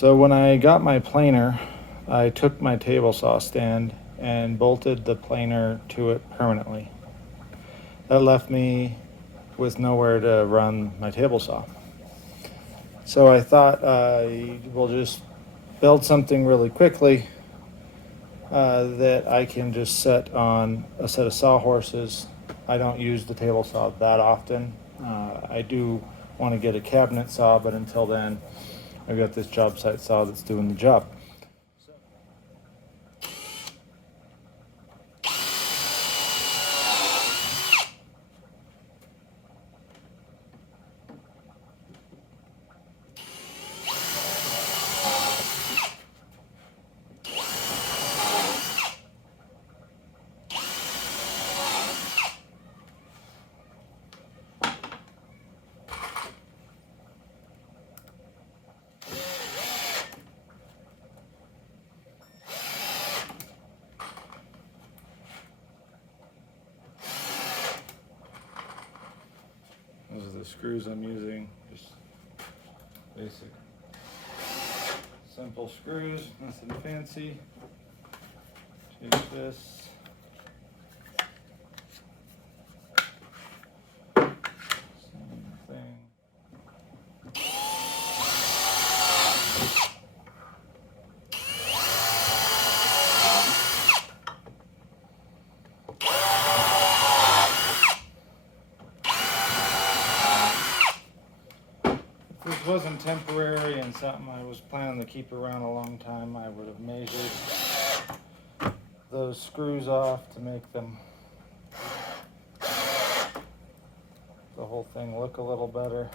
So when I got my planer, I took my table saw stand and bolted the planer to it permanently. That left me with nowhere to run my table saw. So I thought we'll just build something really quickly that I can just set on a set of sawhorses. I don't use the table saw that often. I do want to get a cabinet saw, but until then, I've got this job site saw that's doing the job. Those are the screws I'm using, just basic, simple screws, nothing fancy. Take this, same thing. If this wasn't temporary and something I was planning to keep around a long time, I would have measured those screws off to make them, the whole thing look a little better.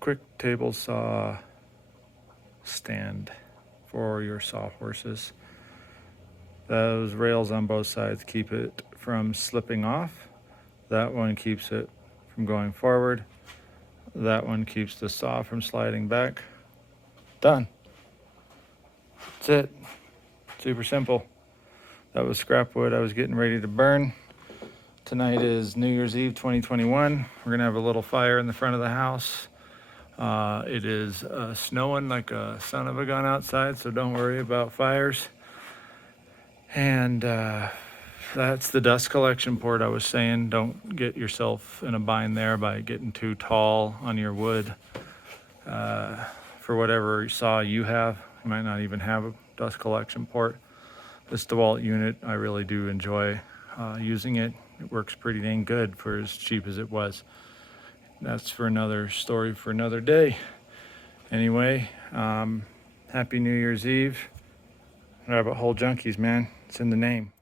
Quick table saw stand for your sawhorses. Those rails on both sides keep it from slipping off. That one keeps it from going forward. That one keeps the saw from sliding back. Done. That's it. Super simple. That was scrap wood I was getting ready to burn. Tonight is New Year's Eve 2021. We're gonna have a little fire in the front of the house. It is snowing like a son of a gun outside, so don't worry about fires. And that's the dust collection port I was saying. Don't get yourself in a bind there by getting too tall on your wood. For whatever saw you have, you might not even have a dust collection port. This DeWalt unit, I really do enjoy using it. It works pretty dang good for as cheap as it was. That's for another story for another day. Anyway, Happy New Year's Eve. Rabbit Hole Junkies, man. It's in the name.